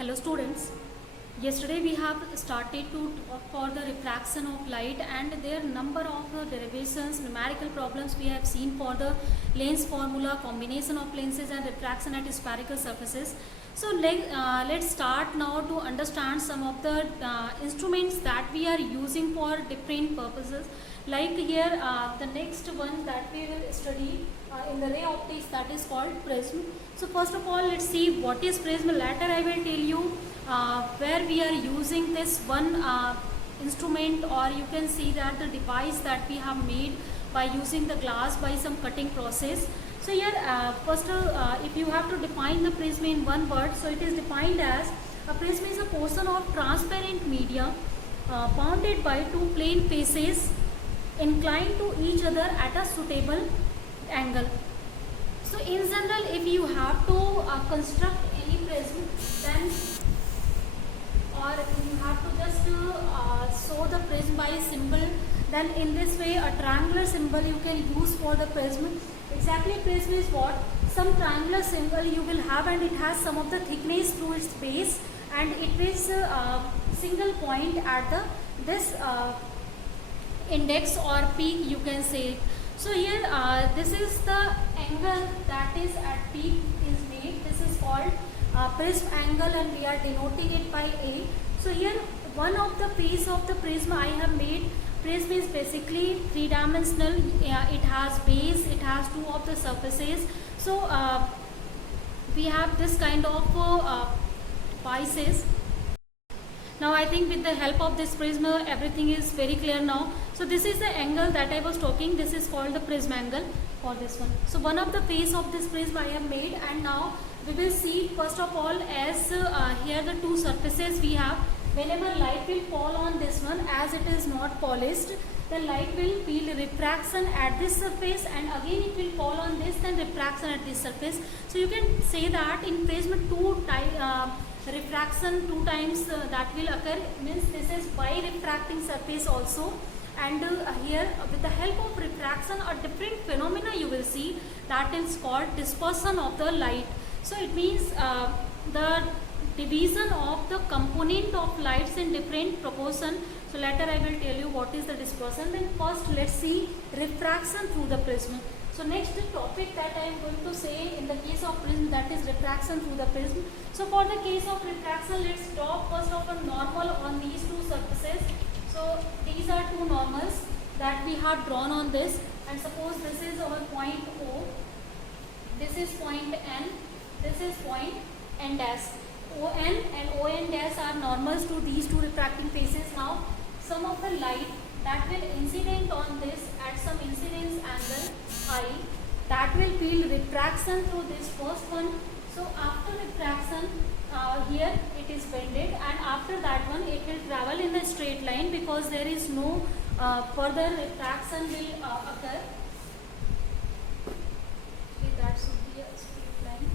Hello students. Yesterday we have started to talk for the refraction of light and their number of derivations, numerical problems we have seen for the lens formula, combination of lenses and refraction at spherical surfaces. So let's start now to understand some of the instruments that we are using for different purposes. Like here the next one that we will study in the ray optics, that is called prism. So first of all, let's see what is prism. Later I will tell you where we are using this one instrument, or you can see that the device that we have made by using the glass by some cutting process. So here first if you have to define the prism in one word, so it is defined as a prism is a portion of transparent media bounded by two plane faces inclined to each other at a suitable angle. So in general, if you have to construct any prism, then or you have to just show the prism by a symbol, then in this way a triangular symbol you can use for the prism. Exactly, prism is what? Some triangular symbol you will have, and it has some of the thickness through its base, and it is a single point at the this index or peak, you can say. So here this is the angle that is at peak is made. This is called prism angle, and we are denoting it by A. So here one of the face of the prism I have made. Prism is basically three-dimensional. It has base, it has two of the surfaces. So we have this kind of faces. Now I think with the help of this prism everything is very clear now. So this is the angle that I was talking. This is called the prism angle for this one. So one of the face of this prism I have made, and now we will see first of all as here the two surfaces we have. Whenever light will fall on this one, as it is not polished, the light will feel refraction at this surface, and again it will fall on this, then refraction at this surface. So you can say that in prism refraction two times that will occur, means this is bi-refracting surface also. And here with the help of refraction a different phenomena you will see, that is called dispersion of the light. So it means the division of the component of lights in different proportion. So later I will tell you what is the dispersion. Then first let's see refraction through the prism. So next topic that I am going to say in the case of prism, that is refraction through the prism. So for the case of refraction, let's talk first of a normal on these two surfaces. So these are two normals that we have drawn on this, and suppose this is our point O, this is point N, this is point N dash. ON and ON dash are normals to these two refracting faces. Now some of the light that will incident on this at some incidence angle I, that will feel refraction through this first one. So after refraction here it is bended, and after that one it will travel in a straight line because there is no further refraction will occur. Okay, that should be a straight line.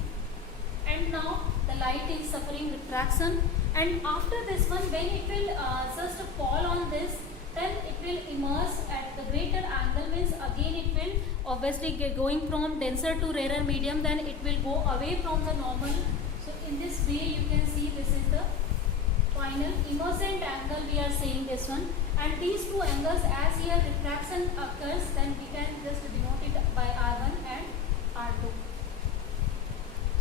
And now the light is suffering refraction, and after this one, when it will just fall on this, then it will immerse at the greater angle, means again it will obviously going from denser to rarer medium, then it will go away from the normal. So in this way you can see this is the final emergent angle, we are saying this one. And these two angles, as here refraction occurs, then we can just denote it by R1 and R2.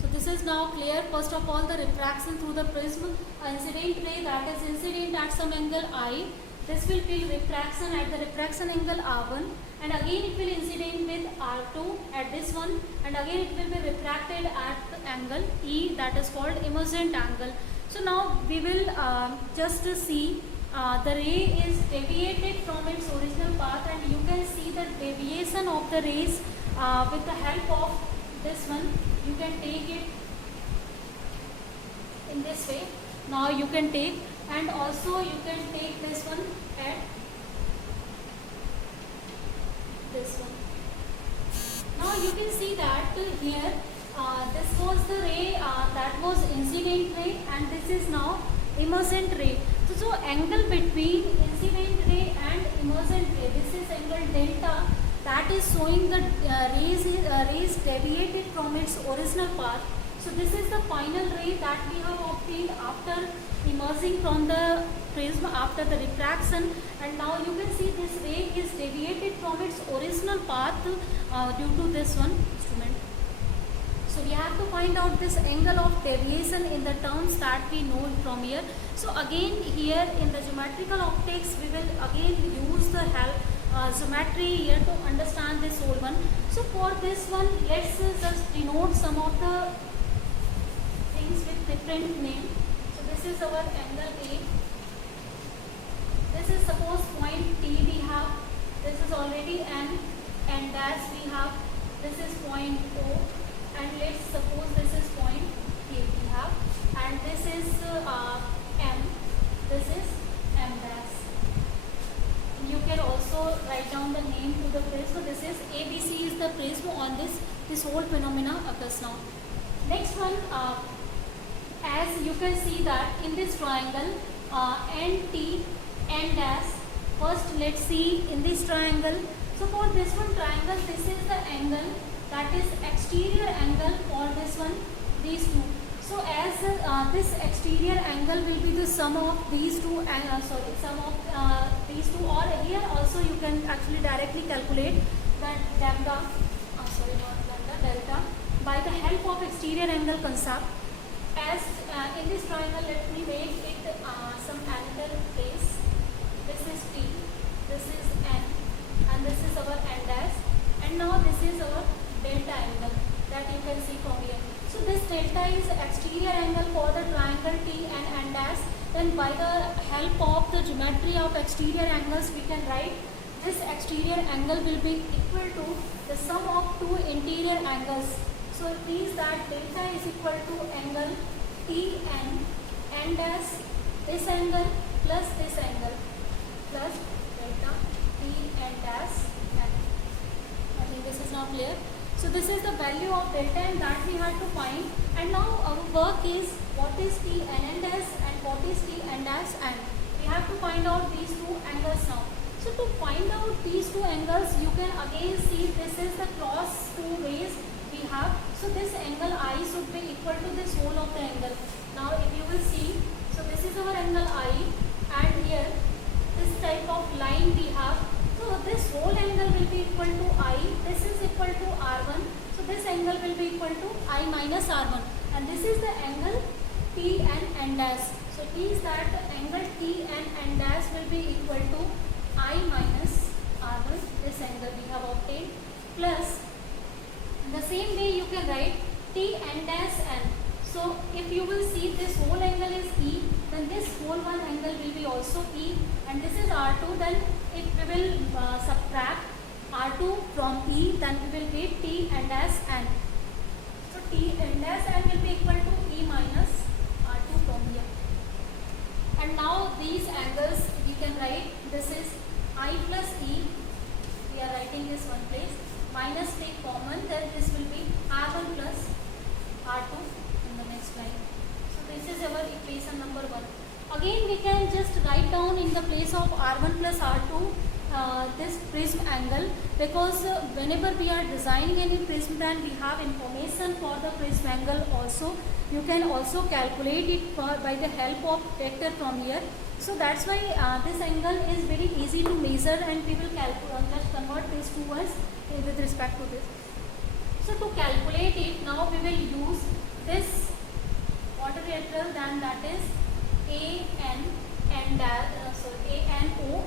So this is now clear. First of all, the refraction through the prism, incident ray that is incident at some angle I, this will feel refraction at the refraction angle R1, and again it will incident with R2 at this one, and again it will be refracted at the angle E, that is called emergent angle. So now we will just see the ray is deviated from its original path, and you can see the deviation of the rays with the help of this one. You can take it in this way. Now you can take, and also you can take this one at this one. Now you can see that here this was the ray that was incident ray, and this is now emergent ray. So angle between incident ray and emergent ray, this is angle delta, that is showing the rays deviated from its original path. So this is the final ray that we have obtained. obtained after emerging from the prism after the refraction, and now you can see this ray is deviated from its original path due to this one instrument. So we have to find out this angle of deviation in the terms that we know from here. So again here in the geometrical optics we will again use the help geometry here to understand this whole one. So for this one, let's just denote some of the things with different name. So this is our angle A. This is suppose point T we have. This is already N, and dash we have. This is point O, and let's suppose this is point K we have, and this is M. This is M dash. You can also write down the name to the prism. This is ABC is the prism on this whole phenomena occurs now. Next one, as you can see that in this triangle NT N dash. First let's see in this triangle. So for this one triangle, this is the angle, that is exterior angle for this one, these two. So as this exterior angle will be the sum of these two, sum of these two, or here also you can actually directly calculate that delta by the help of exterior angle concept. As in this triangle, let me make it some angle place. This is T, this is N, and this is our N dash, and now this is our delta angle that you can see from here. So this delta is exterior angle for the triangle T and N dash. Then by the help of the geometry of exterior angles, we can write this exterior angle will be equal to the sum of two interior angles. So it means that delta is equal to angle T and N dash, this angle plus this angle, plus delta T and dash N. I think this is now clear. So this is the value of delta N that we had to find, and now our work is what is T and N dash and what is T and dash N. We have to find out these two angles now. So to find out these two angles, you can again see this is the cross two rays we have. So this angle I should be equal to this whole of the angle. Now if you will see, so this is our angle I, and here this type of line we have. So this whole angle will be equal to I, this is equal to R1. So this angle will be equal to I minus R1, and this is the angle T and N dash. So it means that the angle T and N dash will be equal to I minus R1, this angle we have obtained, plus the same way you can write T N dash N. So if you will see this whole angle is E, then this whole one angle will be also E, and this is R2. Then if we will subtract R2 from E, then we will get T N dash N. So T N dash N will be equal to E minus R2 from here. And now these angles we can write, this is I plus E, we are writing this one place, minus take common, then this will be R1 plus R2 in the next line. So this is our equation number 1. Again we can just write down in the place of R1 plus R2 this prism angle, because whenever we are designing any prism, then we have information for the prism angle also. You can also calculate it by the help of vector from here. So that's why this angle is very easy to measure, and we will just convert these two words with respect to this. So to calculate it, now we will use this quadrilateral, then that is A-N-O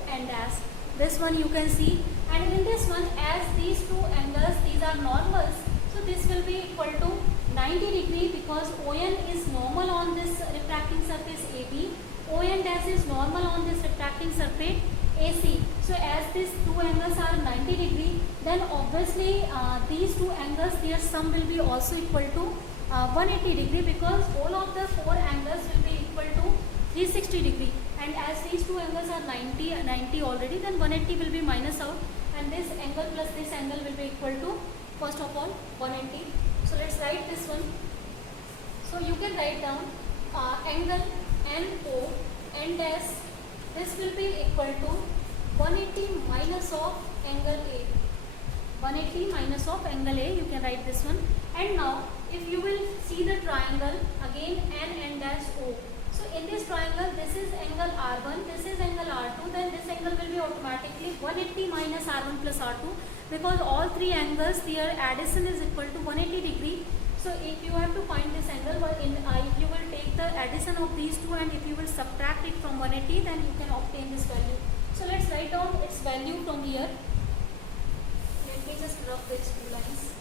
N dash. This one you can see, and in this one, as these two angles, these are normals, so this will be equal to 90 degree, because ON is normal on this refracting surface AB, ON dash is normal on this refracting surface AC. So as these two angles are 90 degree, then obviously these two angles, their sum will be also equal to 180 degree, because all of the four angles will be equal to 360 degree, and as these two angles are 90 already, then 180 will be minus out, and this angle plus this angle will be equal to, first of all, 180. So let's write this one. So you can write down angle NO N dash, this will be equal to 180 minus of angle A. 180 minus of angle A, you can write this one. And now if you will see the triangle again N dash O. angle R1, this is angle R2, then this angle will be automatically 180 minus R1 plus R2, because all three angles, their addition is equal to 180 degree. So if you have to find this angle, if you will take the addition of these two and if you will subtract it from 180, then you can obtain this value. So let's write down its value from here. Let me just rub these two lines.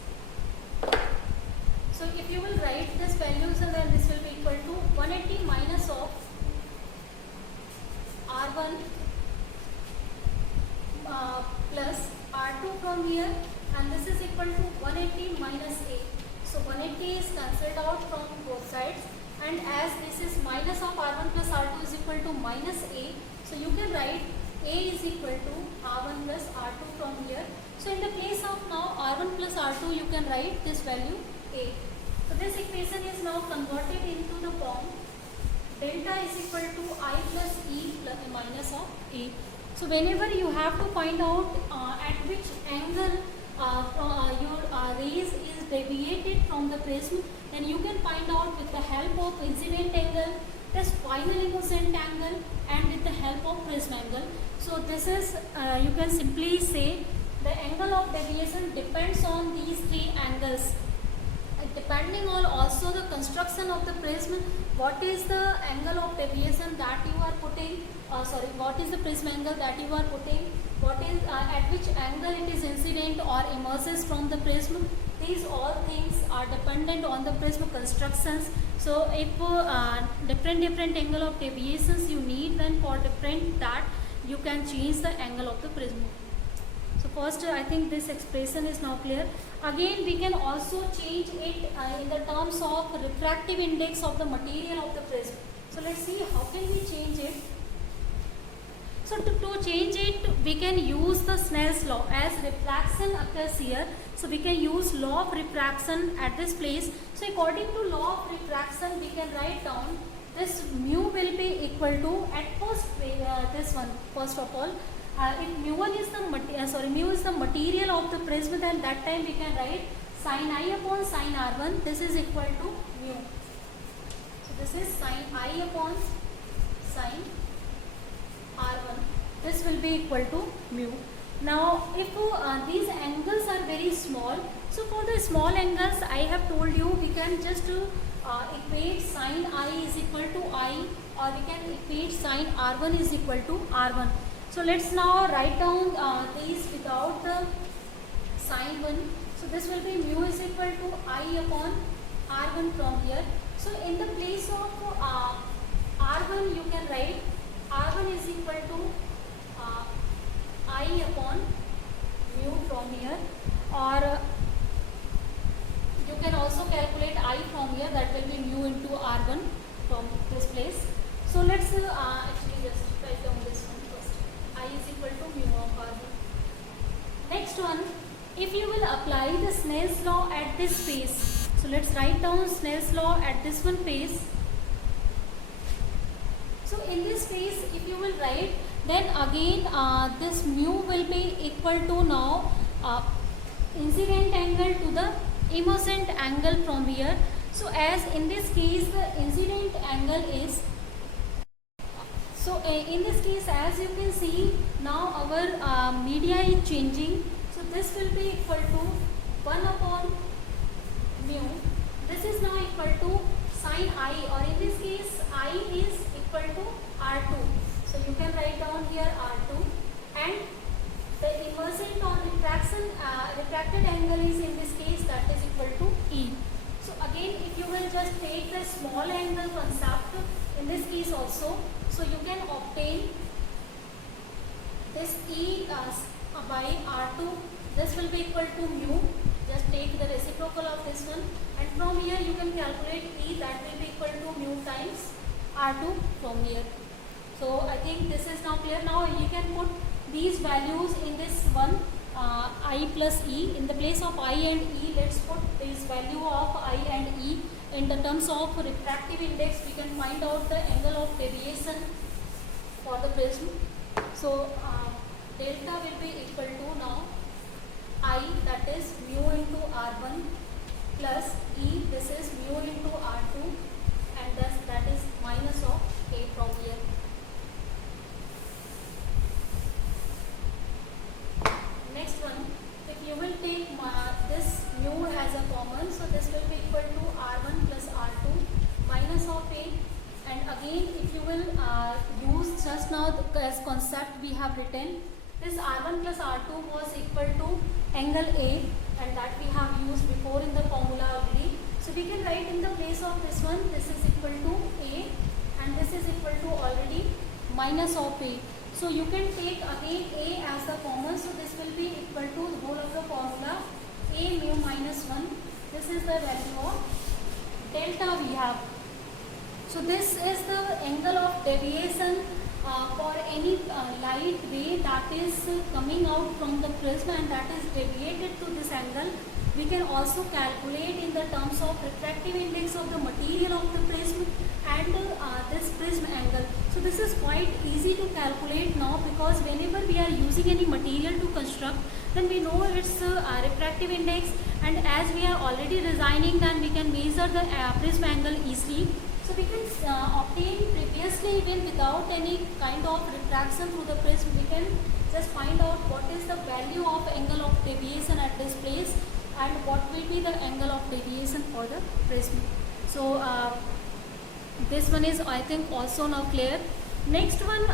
So if you will write this values, and then this will be equal to 180 minus of R1 plus R2 from here, and this is equal to 180 minus A. So 180 is cancelled out from both sides, and as this is minus of R1 plus R2 is equal to minus A, so you can write A is equal to R1 plus R2 from here. So in the place of now R1 plus R2, you can write this value A. So this equation is now converted into the form delta is equal to I plus E plus minus of A. So whenever you have to find out at which angle your rays is deviated from the prism, then you can find out with the help of incident angle, this final incident angle, and with the help of prism angle. So this is, you can simply say the angle of deviation depends on these three angles. Depending on also the construction of the prism, what is the angle of deviation that you are putting, what is the prism angle that you are putting, what is at which angle it is incident or emerges from the prism. These all things are dependent on the prism constructions. So if different angle of deviations you need, then for different that you can change the angle of the prism. So first I think this expression is now clear. Again we can also change it in the terms of refractive index of the material of the prism. So let's see how can we change it. So to change it, we can use the Snell's law. As refraction occurs here, so we can use law of refraction at this place. So according to law of refraction, we can write down this mu will be equal to, at first this one first of all, if mu1 is the mu is the material of the prism, then that time we can write sin I upon sin R1. This is equal to mu. So this is sin I upon sin R1. This will be equal to mu. Now if these angles are very small, so for the small angles I have told you we can just equate sin I is equal to I, or we can equate sin R1 is equal to R1. So let's now write down these without the sin 1. So this will be mu is equal to I upon R1 from here. So in the place of R1 you can write R1 is equal to I upon mu from here, or you can also calculate I from here, that will be mu into R1 from this place. So let's actually just write down this one first. I is equal to mu of R1. Next one, if you will apply the Snell's law at this phase. So let's write down Snell's law at this one phase. So in this phase, if you will write, then again this mu will be equal to now incident angle to the emergent angle from here. So as in this case the incident angle is, so in this case as you can see now our media is changing. So this will be equal to 1 upon mu. This is now equal to sin I, or in this case I is equal to R2. So you can write down here R2, and the emergent or refracted angle is in this case that is equal to E. So again if you will just take the small angle concept in this case also, so you can obtain this E by R2. This will be equal to mu. Just take the reciprocal of this one, and from here you can calculate E, that will be equal to mu times R2 from here. So I think this is now clear. Now you can put these values in this one I plus E. In the place of I and E, let's put this value of I and E. In the terms of refractive index, we can find out the angle of deviation for the prism. So delta will be equal to now I, that is mu into R1 plus E, this is mu into R2, and thus that is minus of A from here. again if you will use just now as concept we have written, this R1 plus R2 was equal to angle A, and that we have used before in the formula already. So we can write in the place of this one, this is equal to A and this is equal to already minus of A. So you can take again A as the common, so this will be equal to the whole of the formula A mu minus 1. This is the value of delta we have. So this is the angle of deviation for any light ray that is coming out from the prism and that is deviated to this angle. We can also calculate in the terms of refractive index of the material of the prism and this prism angle. So this is quite easy to calculate now, because whenever we are using any material to construct, then we know its refractive index, and as we are already designing, then we can measure the prism angle easily. So we can obtain previously, even without any kind of refraction through the prism, we can just find out what is the value of angle of deviation at this place and what will be the angle of deviation for the prism. So this one is, I think, also now clear. Next one,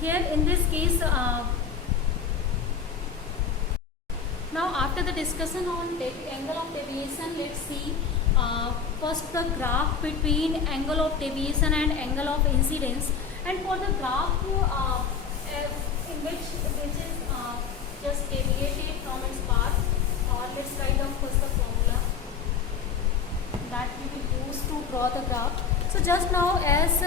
here in this case, now after the discussion on angle of deviation, let's see first the graph between angle of deviation and angle of incidence. And for the graph in which is just deviated from its path, let's write down first the formula that we will use to draw the graph. So just now, as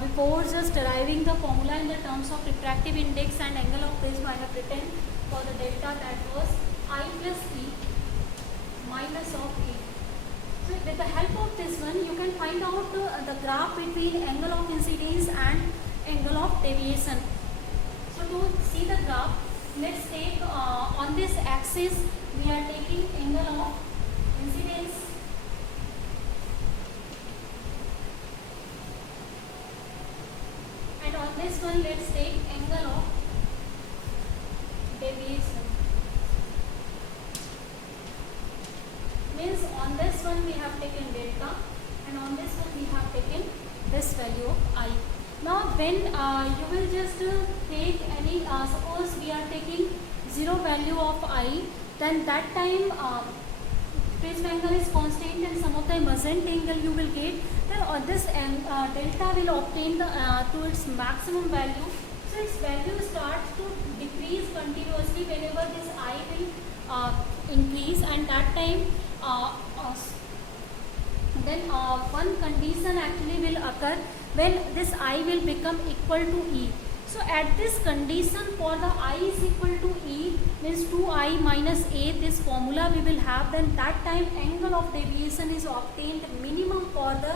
before just deriving the formula in the terms of refractive index and angle of prism, I have written for the delta, that was I plus E minus of A. So with the help of this one, you can find out the graph between angle of incidence and angle of deviation. So to see the graph, let's take on this axis we are taking angle of incidence, and on this one let's take angle of deviation. Means on this one we have taken delta, and on this one we have taken this value of I. Now when you will just take any, suppose we are taking 0 value of I, then that time prism angle is constant and some of the emergent angle you will get, then on this delta will obtain the, to its maximum value. So its value starts to decrease continuously whenever this I will increase, and that time then one condition actually will occur when this I will become equal to E. So at this condition, for the I is equal to E, means 2I minus A, this formula we will have, then that time angle of deviation is obtained minimum for the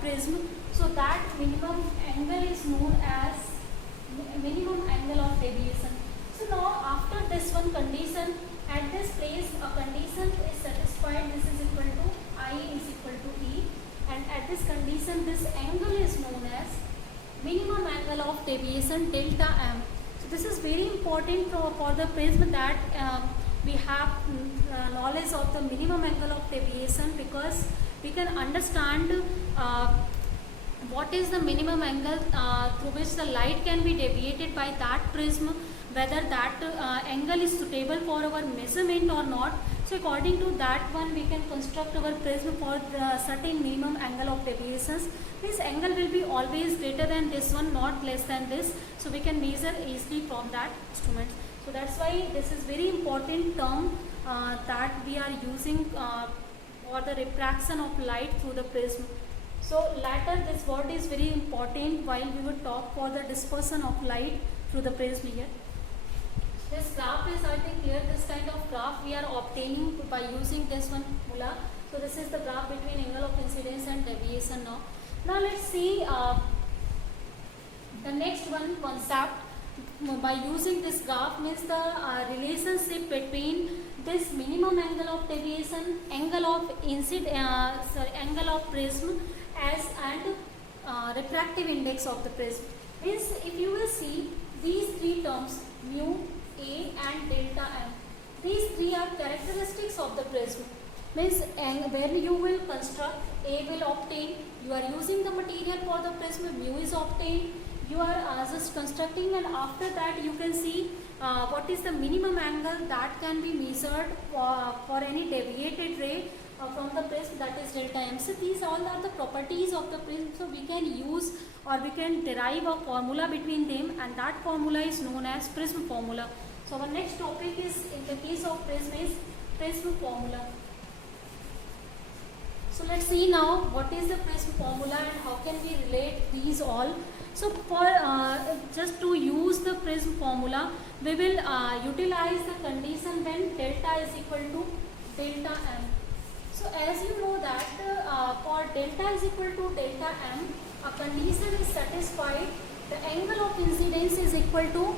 prism. So that minimum angle is known as minimum angle of deviation. So now after this one condition, at this place a condition is satisfied, this is equal to I is equal to E, and at this condition this angle is known as minimum angle of deviation delta M. So this is very important for the prism, that we have knowledge of the minimum angle of deviation, because we can understand what is the minimum angle through which the light can be deviated by that prism, whether that angle is suitable for our measurement or not. So according to that one, we can construct our prism for the certain minimum angle of deviations. This angle will be always greater than this one, not less than this. So we can measure easily from that instrument. So that's why this is very important term that we are using for the refraction of light through the prism. So later this word is very important while we will talk for the dispersion of light through the prism here. This graph is, I think, clear. This kind of graph we are obtaining by using this one formula. So this is the graph between angle of incidence and deviation now. Now let's see the next one concept. By using this graph, means the relationship between this minimum angle of deviation, angle of angle of prism as and refractive index of the prism. Means if you will see these three terms, mu, A and delta M, these three are characteristics of the prism. Means when you will construct, A will obtain, you are using the material for the prism, mu is obtained, you are just constructing, and after that you can see what is the minimum angle that can be measured for any deviated ray from the prism, that is delta m. So these all are the properties of the prism, so we can use or we can derive a formula between them, and that formula is known as prism formula. So our next topic is, in the case of prism, is prism formula. So let's see now what is the prism formula and how can we relate these all. So for just to use the prism formula, we will utilize the condition when delta is equal to delta m. So as you know that for delta is equal to delta m, a condition is satisfied, the angle of incidence is equal to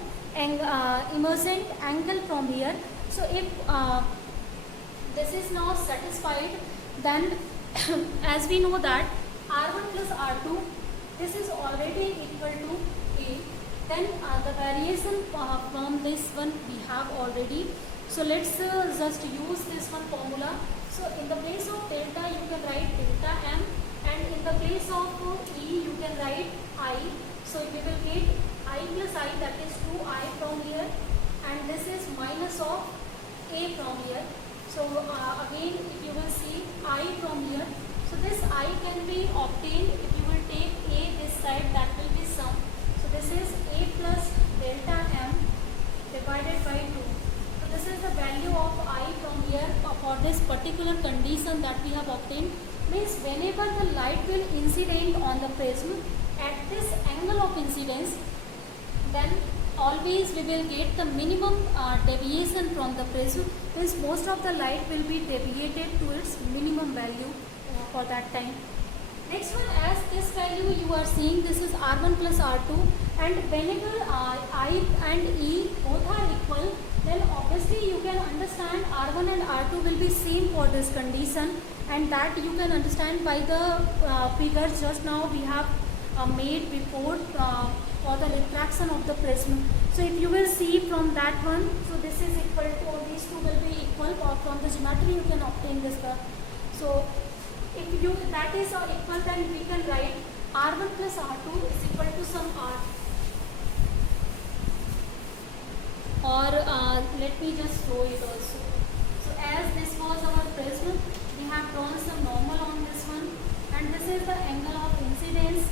emergent angle from here. So if this is now satisfied, then as we know that R1 plus R2, this is already equal to A, then the variation from this one we have already. So let's just use this one formula. So in the place of delta you can write delta m, and in the place of E you can write I. So we will get I plus I, that is 2I from here, and this is minus of A from here. So again if you will see I from here, so this I can be obtained if you will take A this side, that will be sum. So this is A plus delta m divided by 2. So this is the value of I from here for this particular condition that we have obtained. Means whenever the light will incident on the prism at this angle of incidence, then always we will get the minimum deviation from the prism. Means most of the light will be deviated to its minimum value for that time. Next one, as this value you are seeing, this is R1 plus R2, and whenever I and E both are equal, then obviously you can understand R1 and R2 will be same for this condition, and that you can understand by the figures just now we have made before for the refraction of the prism. So if you will see from that one, so this is equal to, these two will be equal, or from the geometry you can obtain this. So if you that is equal, then we can write R1 plus R2 is equal to some R. Or let me just show it also. So as this was our prism, we have drawn some normal on this one, and this is the angle of incidence,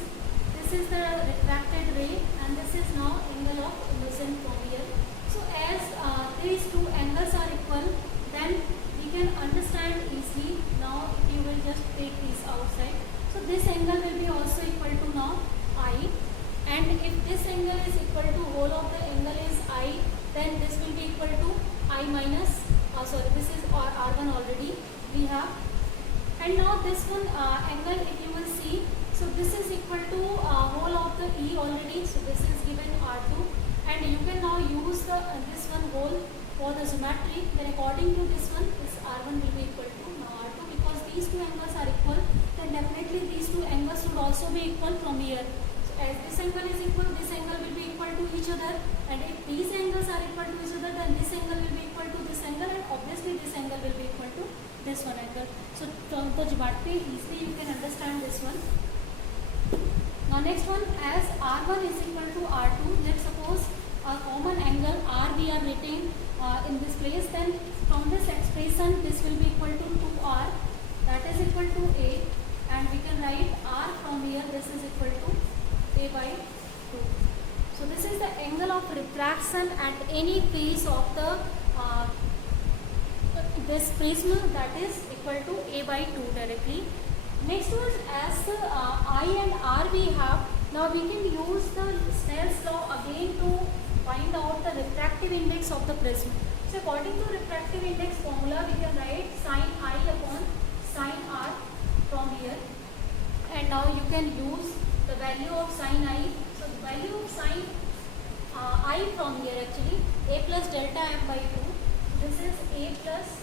this is the refracted ray, and this is now angle of emission from here. So as these two angles are equal, then we can understand easily. Now if you will just take this outside, so this angle will be also equal to now I, and if this angle is equal to whole of the angle is I, then this will be equal to I minus, this is R1 already we have, and now this one angle if you will see, so this is equal to whole of the E already, so this is given R2, and you can now use the this one whole for the geometry, then according to this one, this R1 will be equal to now R2, because these two angles are equal, then definitely these two angles should also be equal from here. So as this angle is equal, this angle will be equal to each other, and if these angles are equal to each other, then this angle will be equal to this angle, and obviously this angle will be equal to this one angle. So from the geometry easily you can understand this one. Now next one, as R1 is equal to R2, let's suppose a common angle R we are writing in this place, then from this expression this will be equal to 2R, that is equal to A, and we can write R from here, this is equal to A by 2. So this is the angle of refraction at any face of the this prism, that is equal to A by 2 directly. Next one, as I and R we have, now we can use the Snell's law again to find out the refractive index of the prism. So according to refractive index formula, we can write sin I upon sin R from here, and now you can use the value of sin I. So the value of sin I from here actually A plus delta m by 2. This is A plus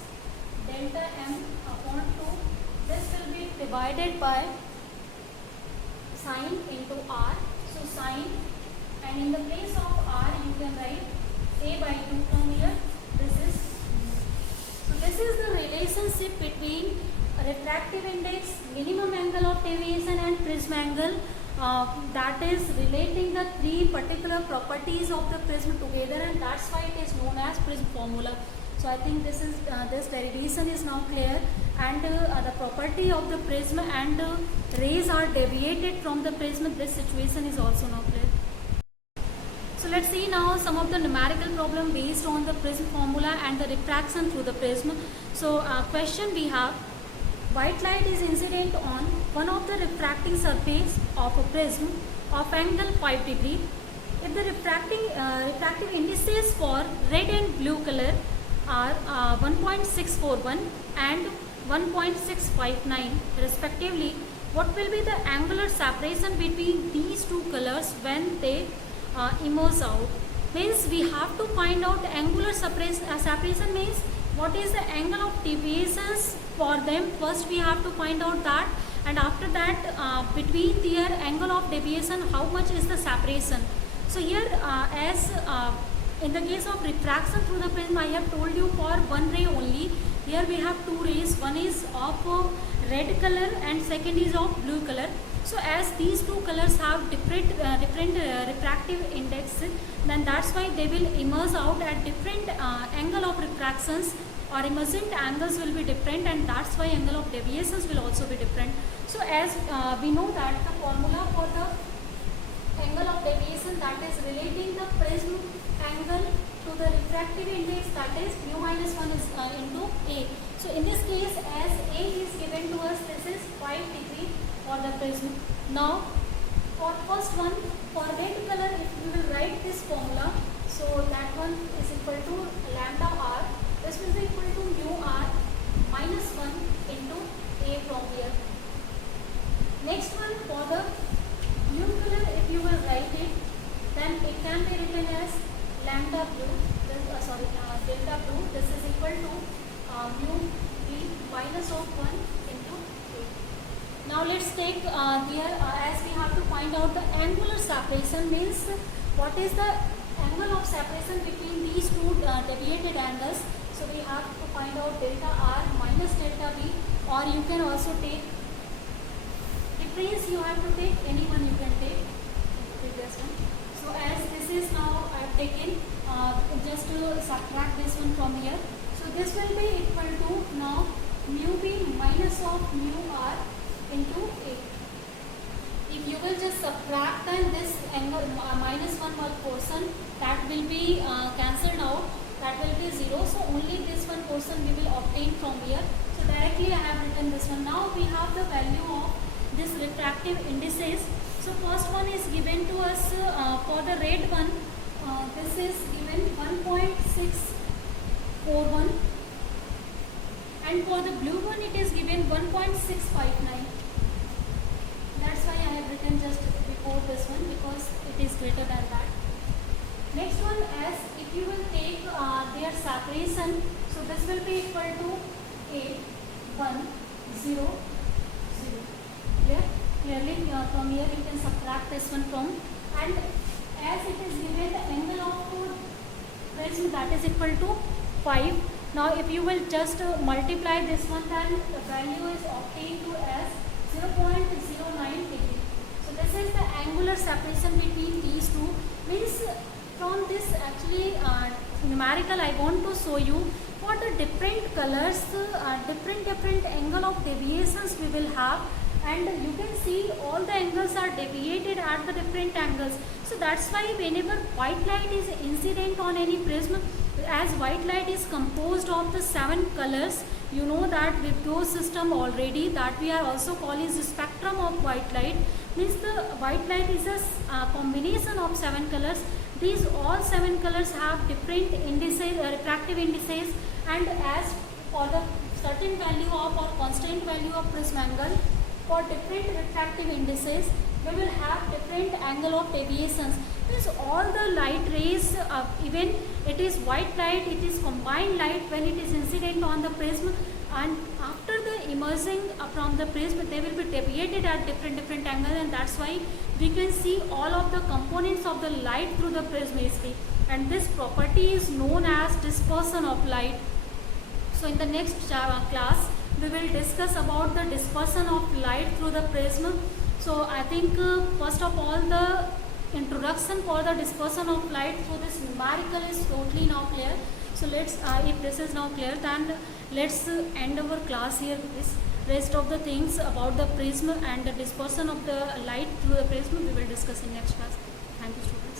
delta m upon 2. This will be divided by sin into R. So sin, and in the place of R you can write A by 2 from here. This is, so this is the relation relationship between refractive index, minimum angle of deviation and prism angle, that is relating the three particular properties of the prism together, and that's why it is known as prism formula. So I think this is this derivation is now clear, and the property of the prism and rays are deviated from the prism. This situation is also now clear. So let's see now some of the numerical problem based on the prism formula and the refraction through the prism. So question we have: white light is incident on one of the refracting surface of a prism of angle 5 degree. If the refractive indices for red and blue color are 1.641 and 1.659 respectively, what will be the angular separation between these two colors when they emerge out? Means we have to find out angular separation means what is the angle of deviations for them. First we have to find out that, and after that between their angle of deviation how much is the separation. So here as in the case of refraction through the prism, I have told you for one ray only. Here we have two rays, one is of red color and second is of blue color. So as these two colors have different refractive index, then that's why they will emerge out at different angle of refractions, or emergent angles will be different, and that's why angle of deviations will also be different. So as we know that the formula for the angle of deviation, that is relating the prism angle to the refractive index, that is mu minus 1 is into A. So in this case, as A is given to us, this is 5 degree for the prism. Now for first one, for red color, if we will write this formula, so that one is equal to lambda r, this will be equal to mu r minus 1 into A from here. Next one, for the blue color, if you will write it, then it can be written as lambda blue, delta blue, this is equal to mu b minus of 1 into A. Now let's take here as we have to find out the angular separation, means what is the angle of separation between these two deviated angles. So we have to find out delta r minus delta b, or you can also take difference, you have to take any one you can take previous one. So as this is now I have taken just to subtract this one from here. So this will be equal to now mu b minus of mu r into A. If you will just subtract, then this angle minus 1 portion, that will be cancelled out, that will be 0. So only this one portion we will obtain from here. So directly I have written this one. Now we have the value of this refractive indices. So first one is given to us for the red one, this is given 1.641, and for the blue one it is given 1.659. That's why I have written just before this one, because it is greater than that. Next one, as if you will take their separation, so this will be equal to A 1 0 0. Clear? Clearly from here you can subtract this one from, and as it is given the angle of prism, that is equal to 5. Now if you will just multiply this one, then the value is obtained to as 0.09 degree. So this is the angular separation between these two. Means from this actually numerical I want to show you what the different colors, different angle of deviations we will have, and you can see all the angles are deviated at the different angles. So that's why whenever white light is incident on any prism, as white light is composed of the 7 colors, you know that with those system already, that we are also calling the spectrum of white light. Means the white light is a combination of 7 colors. These all 7 colors have different indices, refractive indices, and as for the certain value of or constant value of prism angle, for different refractive indices we will have different angle of deviations. Means all the light rays, even it is white light, it is combined light when it is incident on the prism, and after the emerging from the prism they will be deviated at different angles, and that's why we can see all of the components of the light through the prism easily, and this property is known as dispersion of light. So in the next class, we will discuss about the dispersion of light through the prism. So I think first of all, the introduction for the dispersion of light through this numerical is totally now clear. So let's, if this is now clear, then let's end our class here with this. Rest of the things about the prism and the dispersion of the light through the prism we will discuss in next class. Thank you, students.